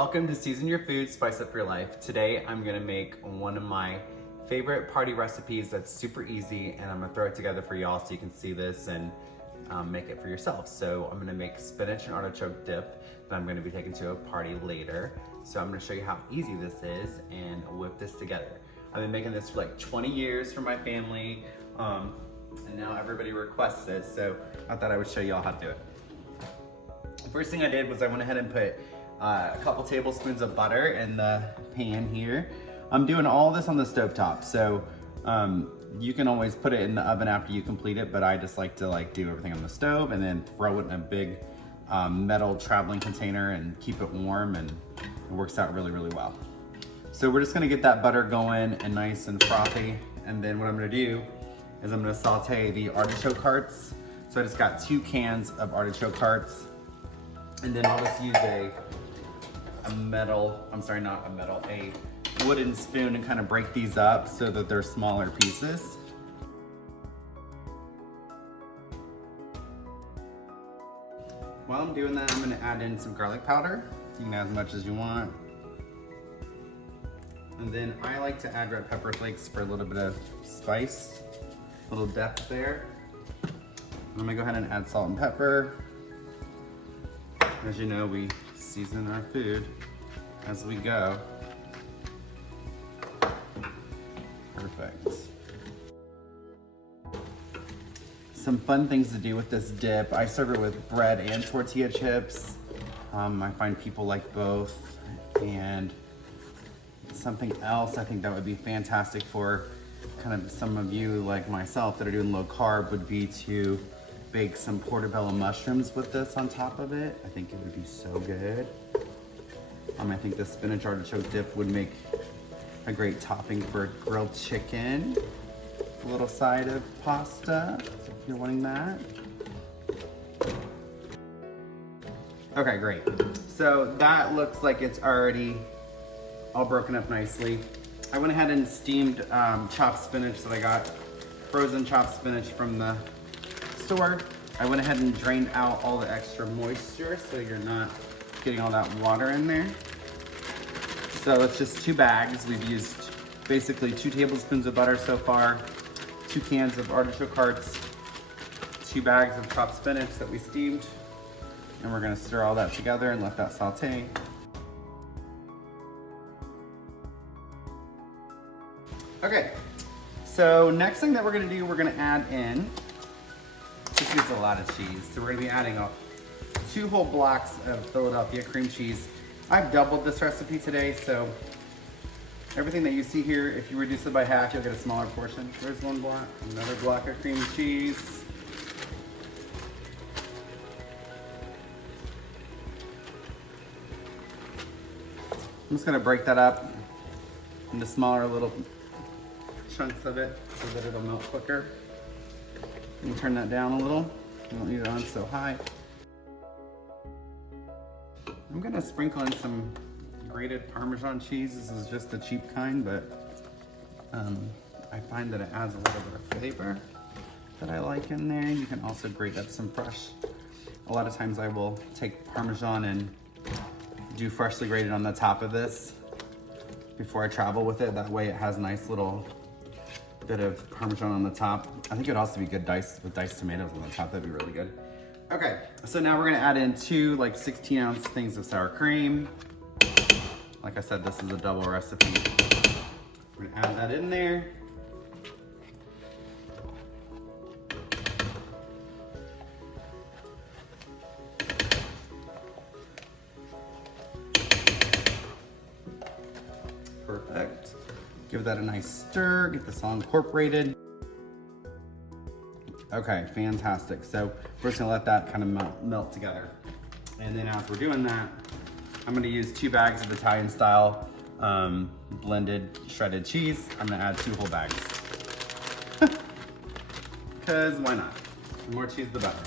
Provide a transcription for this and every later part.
welcome to Season Your Food, Spice Up Your Life. Today I'm gonna make one of my favorite party recipes that's super easy, and I'm gonna throw it together for y'all so you can see this and make it for yourself. So I'm gonna make spinach and artichoke dip that I'm gonna be taking to a party later. So I'm gonna show you how easy this is and whip this together. I've been making this for like 20 years for my family, and now everybody requests it, so I thought I would show y'all how to do it. The first thing I did was I went ahead and put a couple tablespoons of butter in the pan here. I'm doing all this on the stovetop, so you can always put it in the oven after you complete it, but I just like to do everything on the stove and then throw it in a big metal traveling container and keep it warm, and it works out really, really well. So we're just gonna get that butter going and nice and frothy, and then what I'm gonna do is I'm gonna saute the artichoke hearts. So I just got 2 cans of artichoke hearts, and then I'll just use a wooden spoon and kind of break these up so that they're smaller pieces. While I'm doing that, I'm gonna add in some garlic powder. You can add as much as you want. And then I like to add red pepper flakes for a little bit of spice, a little depth there. I'm gonna go ahead and add salt and pepper. As you know, we season our food as we go. Perfect. Some fun things to do with this dip. I serve it with bread and tortilla chips. I find people like both. And something else I think that would be fantastic for kind of some of you like myself that are doing low carb would be to bake some portobello mushrooms with this on top of it. I think it would be so good. I think the spinach artichoke dip would make a great topping for grilled chicken. A little side of pasta, if you're wanting that. Okay, great. So that looks like it's already all broken up nicely. I went ahead and steamed chopped spinach that I got, frozen chopped spinach from the store. I went ahead and drained out all the extra moisture so you're not getting all that water in there. So it's just 2 bags. We've used basically 2 tablespoons of butter so far, 2 cans of artichoke hearts, 2 bags of chopped spinach that we steamed, and we're gonna stir all that together and let that saute. Okay, so next thing that we're gonna do, we're gonna add in, this is a lot of cheese, so we're gonna be adding up 2 whole blocks of Philadelphia cream cheese. I've doubled this recipe today, so everything that you see here, if you reduce it by half, you'll get a smaller portion. There's 1 block, another block of cream cheese. I'm just gonna break that up into smaller little chunks of it so that it'll melt quicker. And turn that down a little. You don't need it on so high. I'm gonna sprinkle in some grated Parmesan cheese. This is just the cheap kind, but I find that it adds a little bit of flavor that I like in there. You can also grate up some fresh. A lot of times I will take Parmesan and do freshly grated on the top of this before I travel with it. That way it has a nice little bit of Parmesan on the top. I think it would also be good diced with diced tomatoes on the top. That'd be really good. Okay, so now we're gonna add in 2 16-ounce things of sour cream. Like I said, this is a double recipe. We're gonna add that in there. Perfect. Give that a nice stir, get this all incorporated. Okay, fantastic. So we're just gonna let that kind of melt together. And then as we're doing that, I'm gonna use 2 bags of Italian style blended shredded cheese. I'm gonna add 2 whole bags. Because why not? The more cheese, the better.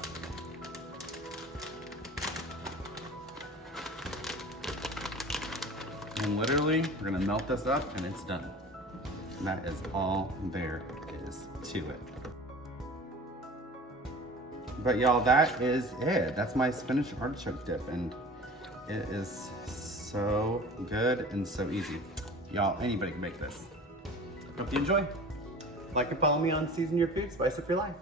And literally, we're gonna melt this up and it's done. And that is all there is to it. But y'all, that is it. That's my spinach artichoke dip, and it is So good and so easy. Y'all, anybody can make this. Hope you enjoy. Like and follow me on Season Your Food, Spice Up Your Life.